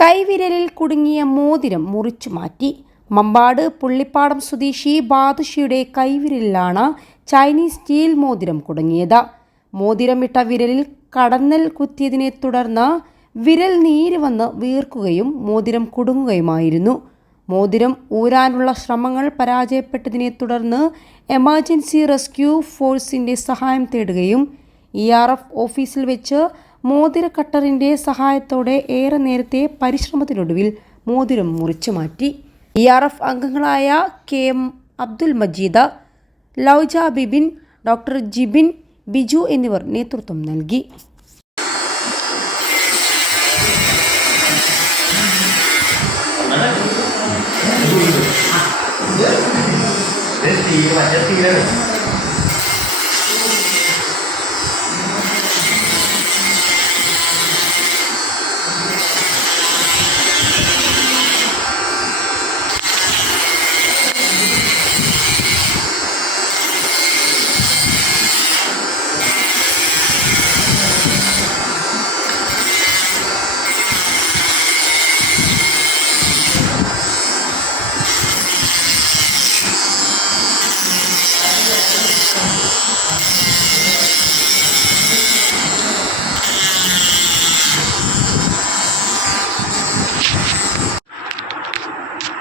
കൈവിരലിൽ കുടുങ്ങിയ മോതിരം മുറിച്ചു മാറ്റി. മമ്പാട് പുള്ളിപ്പാടം സ്വദേശി ബാദുഷിയുടെ കൈവിരലിലാണ് ചൈനീസ് സ്റ്റീൽ മോതിരം കുടുങ്ങിയത്. മോതിരമിട്ട വിരലിൽ കടന്നൽ കുത്തിയതിനെ തുടർന്ന് വിരൽ നീര് വന്ന് വീർക്കുകയും മോതിരം കുടുങ്ങുകയുമായിരുന്നു. മോതിരം ഊരാനുള്ള ശ്രമങ്ങൾ പരാജയപ്പെട്ടതിനെ തുടർന്ന് എമർജൻസി റെസ്ക്യൂ ഫോഴ്സിന്റെ സഹായം തേടുകയും ഇ ഓഫീസിൽ വെച്ച് മോതിര കട്ടറിന്റെ സഹായത്തോടെ ഏറെ നേരത്തെ പരിശ്രമത്തിനൊടുവിൽ മോതിരം മുറിച്ചു മാറ്റി. ഇ ആർ എഫ് അംഗങ്ങളായ K M Abdul Majeed Lauja Bibin doctor Jibin Biju എന്നിവർ നേതൃത്വം നൽകി.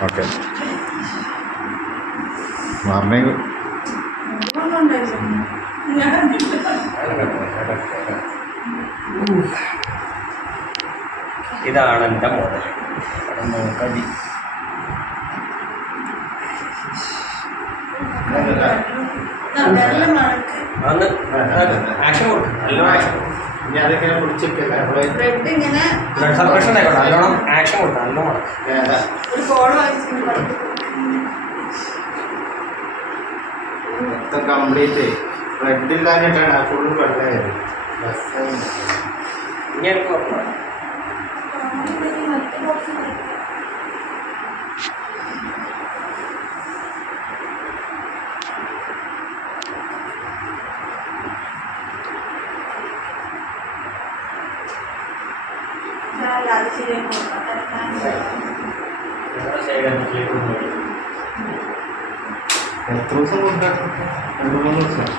ഓക്കെ. മാറിനെ ഇതാണ് എന്റെ മോഡൽ അന്ന് ആക്ഷൻ കൊടുക്കും. നല്ല ആക്ഷൻ ഇനി അതെങ്ങനെ പിടിച്ചിട്ടില്ല നമ്മൾ ബ്രെഡ് ഇങ്ങനെ ബ്ലഡ് സർക്കുലേഷൻ ആയിക്കോട്ടെ. നല്ലോണം ആക്ഷൻ കൊടുക്കാം നല്ലോണം ഏതാ? ഒരു കോള വാങ്ങിച്ചിട്ടുണ്ട് മൊത്തം കംപ്ലീറ്റ് ബ്രെഡ് ഇല്ലാഞ്ഞിട്ടാണ് ആ ഫുള്ള് എത്ര ദിവസം കൊണ്ടാക്കും രണ്ടു മൂന്ന് ദിവസം.